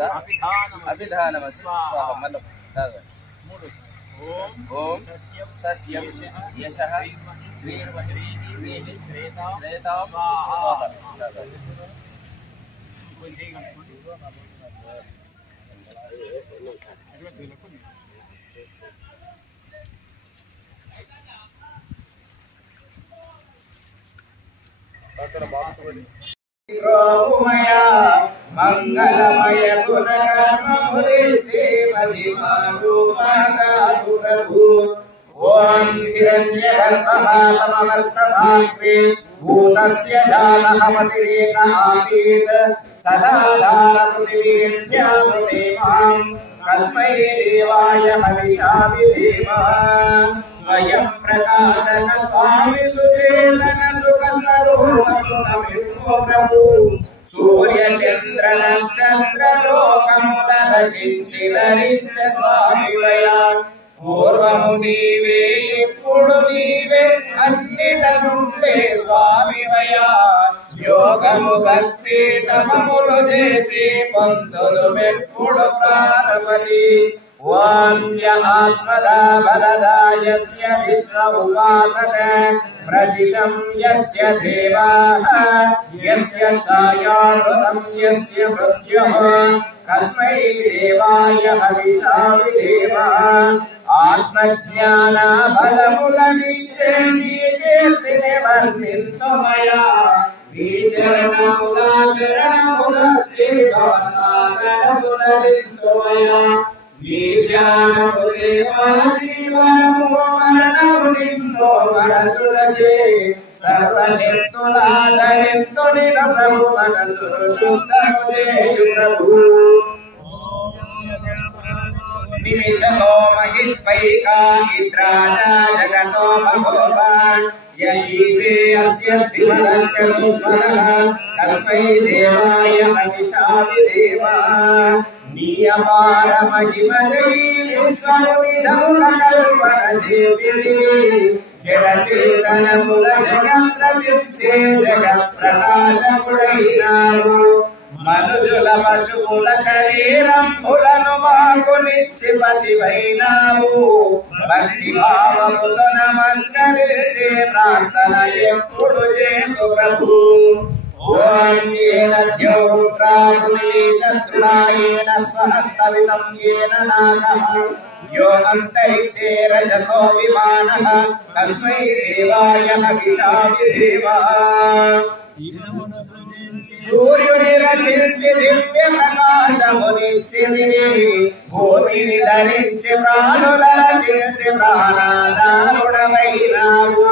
का अभिधानमसि स्वाहा मतलब ओम सत्यम यशः श्रीः श्रेता स्वाहा रोमया मंगलमय गुणकर्म मुरिचे महिमा रूपाकारु प्रभु ओम हिरण्यगर्भः समवर्तधाग्रे भूतस्य जातः पतिरेक आसीत् सदाधार पृथिवीं ध्यामुदेवां कस्मै देवाय हविषा विधेमः स्वयं प्रकाशक स्वामी सुचेतन सुख स्वरूप सुखमितो प्रभु सूर्य चंद्र नक्षत्र लोकमुल रचिंचिदरिंच स्वामी वया పూర్వము నీవే ఇప్పుడు నీవే అన్నిటనుండే స్వామివయ్యా యోగము భక్తి తమములు చేసి పొందుదు మెప్పుడు ప్రాణపతి వాంయ ఆత్మదా వరదాయస్య విశ్వ ఉపాసక ప్రశిషం యస్య దేవాః యస్య ఛాయామృతం యస్య మృత్యుః కస్మై దేవాయ హవిషా విధేమః ఆత్మజ్ఞాన బలములనిచ్చే నీ కీర్తిని వర్ణింతుమయా నీ చరణముగా శరణముగా జీవసాగరములరింతుమయా నీ ధ్యానము చేవా జీవనము మరణము నిన్నో వరసులచే సర్వశక్తులాదరింతు నిను ప్రభు మనసును శుద్ధము చేయు ప్రభు निमिषतो महित्वैकाग्राजा जगतो भगवान् यईशे अस्य द्विमदच्चतुष्पदः तस्मै देवाय हविषा विधेमः नियमार महिमजयी विश्वमुनिधमुपकल्पन చేసిదివి జడ చేతనముల జగత్రచించే జగత్ప్రకాశకుడైనాడు మనుజుల పశువుల శరీరంబులను మాకు నిచ్చిపతివైనావు భక్తి భావముతో నమస్కరించే ప్రార్థన ఎప్పుడు చేతు ప్రభు ఓం ఏన ద్యౌ రుద్రా పృథివీ చతుర్ణాయేన స్వహస్తవితం ఏన నాగః यो अंतरिक्षे रजसो विमानः तस्मै देवाय हविषा विधेमः सूर्युनि रचिंచి దివ్య ప్రకాశమునిచ్చిదివి భూమిని ధరించి ప్రాణుల రచించి ప్రాణాధారుడవైనావు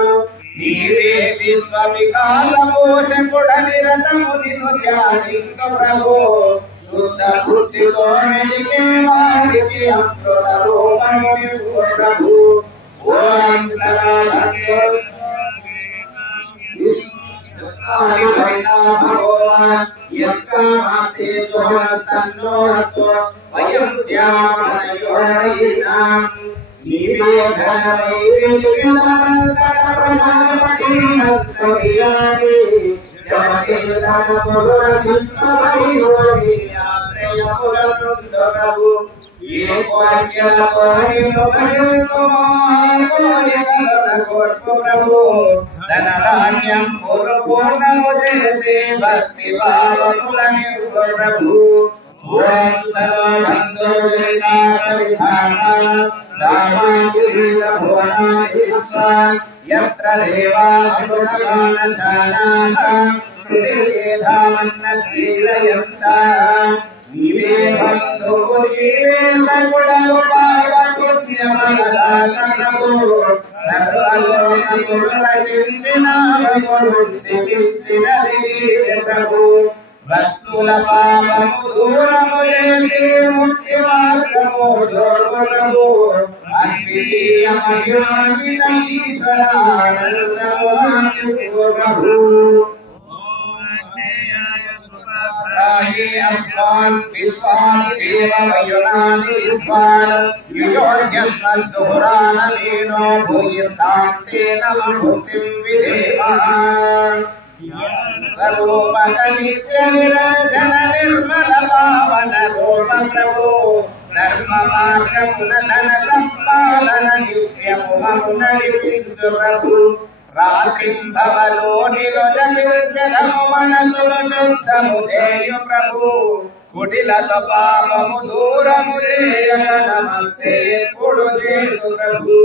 నీవే విశ్వ వికాస పోషకుడ నిరతము నిన్ను ధ్యానింతు ప్రభు శుద్ధ బుద్ధితో మెలిగే వారికి అంతుల రూపము నీవు ప్రభు ఓం సదాశివం भगवान् यत्कामास्ते तन्नो वयं स्यामयोनां नीवे धनवैवेद्यमन्तप्रजापतिहन्तर्यामि जडचेतनपुरचित्तमणियोगियाश्रयपुरनुन्दप्रभु ये वाक्यलतो हरिनुभजन्तु मोहिकलनकोर्पु प्रभु धनधान्यं पूर्णमु చేసే భక్తి భావములనివ్వు ప్రభు ఓం సర్వబంధుజనితా సవిధాన రామాంగిరీత భువనాని విశ్వాన్ యత్ర దేవా అమృతమానశానాః హృదయేధామన్నీలయంతాః నీవే బంధువు నీవే సగుణము పార్వపుణ్యమలదాత ప్రభు సర్వలోకములు రచించిన చికించినది నీవే ప్రభు భక్తుల పాపము దూరము చేసి ముక్తి మార్గము జోడు ప్రభు అద్వితీయ మహిమాన్విత ఈశ్వరానందము ప్రభు अस्मान् विश्वानि देव वयुनानि विद्वान् युयोध्यस्मत्सुहुरानमेनो भूयिष्ठां तेन मुक्तिं विधेमः స్వరూపక నిత్య నిరంజన నిర్మల పావన రూప ప్రభు ధర్మ మార్గమున ధన సంపాదన నిత్యము మము నడిపించు ప్రభు రాత్రింభవలో నిరోజపించదము మనసును శుద్ధము చేయు ప్రభు కుటిలతో పాపము దూరము చేయక నమస్తే ఎప్పుడు చేదు ప్రభు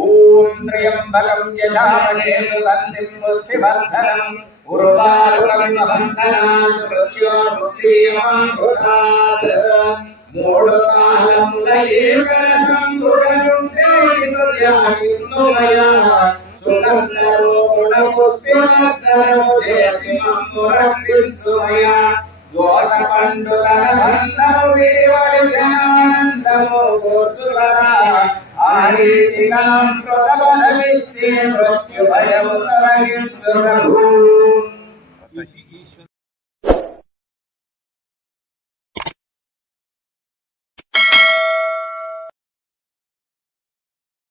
ఓం త్రయంబకం యజామహే సుగంధిం పుష్టివర్ధనం ఉర్వారుకమివ బంధనాత్ మృత్యోర్ముక్షీమామృతాత్ మూడు కాలముల ఏకరసంబుడనుండే నిన్ను ధ్యానింతుమయా సుగంధ రూపుణ పుష్టివర్ధనము చేసి మమ్ము రక్షించుమయా దోష పండు తన బంధము విడివడి జనానందము కూర్చు కదా ఆ రీతిగా మృత బలమిచ్చి మృత్యు భయము తొలగించు ప్రభు